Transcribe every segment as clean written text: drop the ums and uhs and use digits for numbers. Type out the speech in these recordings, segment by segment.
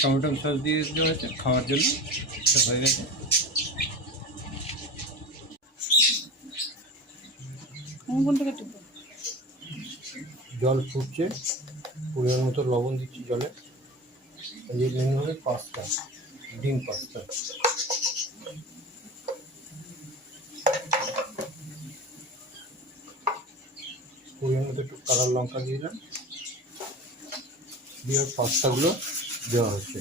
Tomato sauce দিয়ে দেওয়া হয়েছে খাওয়ার জন্য, এটা হয়ে গেছে। জল ফুটছে, পরিমাণ মতো লবণ দিচ্ছি জলে। এই মেনু হবে পাস্তা, ডিম পাস্তা। পরিমাণ মতো একটু কালার লঙ্কা দিয়ে দিলাম, দিয়ে পাস্তাগুলো দেওয়া হচ্ছে।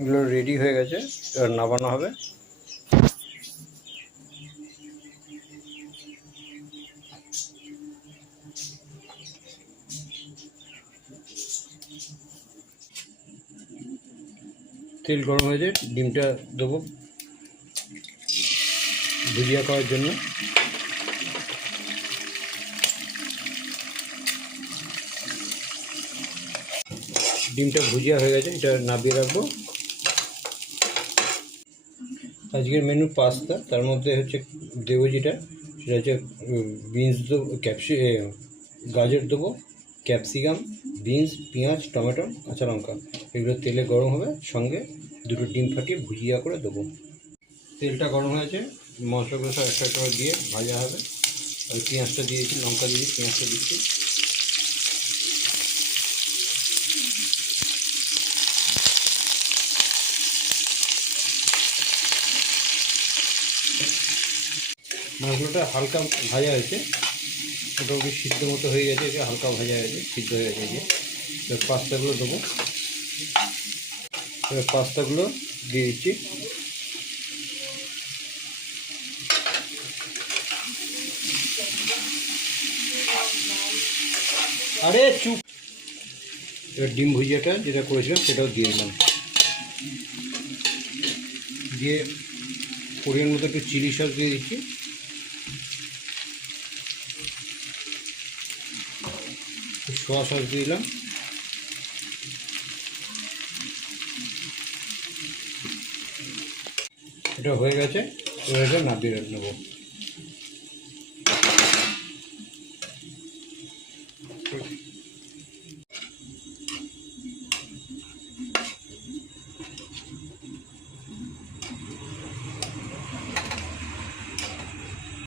এগুলো রেডি হয়ে গেছে, এবার নামানো হবে। তেল গরম হয়েছে, ডিমটা দেবো ভুজিয়া করার জন্য। ডিমটা ভুজিয়া হয়ে গেছে, এটা নামিয়ে রাখবো। আজকের মেনু পাস্তা, তার মধ্যে হচ্ছে দেবো যেটা, সেটা হচ্ছে বিনস দেবো, গাজর দেবো, ক্যাপসিকাম, বিনস, পেঁয়াজ, টমেটো, কাঁচা লঙ্কা, এগুলো তেলে গরম হবে, সঙ্গে দুটো ডিম ফাটিয়ে ভুজিয়া করে দেবো। তেলটা গরম হয়েছে, মশলাগুলো সব একটা একটা দিয়ে ভাজা হবে। আমি পেঁয়াজটা দিয়েছি, লঙ্কা দিয়েছি, পেঁয়াজটা দিচ্ছি। মাছগুলোটা হালকা ভাজা হয়েছে, মোটামুটি সিদ্ধ মতো হয়ে গেছে, এটা হালকা ভাজা হয়েছে, সিদ্ধ হয়ে গেছে। এবার পাস্তাগুলো দেবো, এবার পাস্তাগুলো দিয়ে দিচ্ছি। আরে চুপ। এবার ডিম ভুজিয়াটা যেটা করেছিলাম সেটাও দিয়ে দিলাম, দিয়ে পরিমাণ মতো একটু চিলি সস দিয়ে দিচ্ছি। সোয়া সস দিয়ে দিলাম। এটা হয়ে গেছে, এবার এটা নামিয়ে নেবো।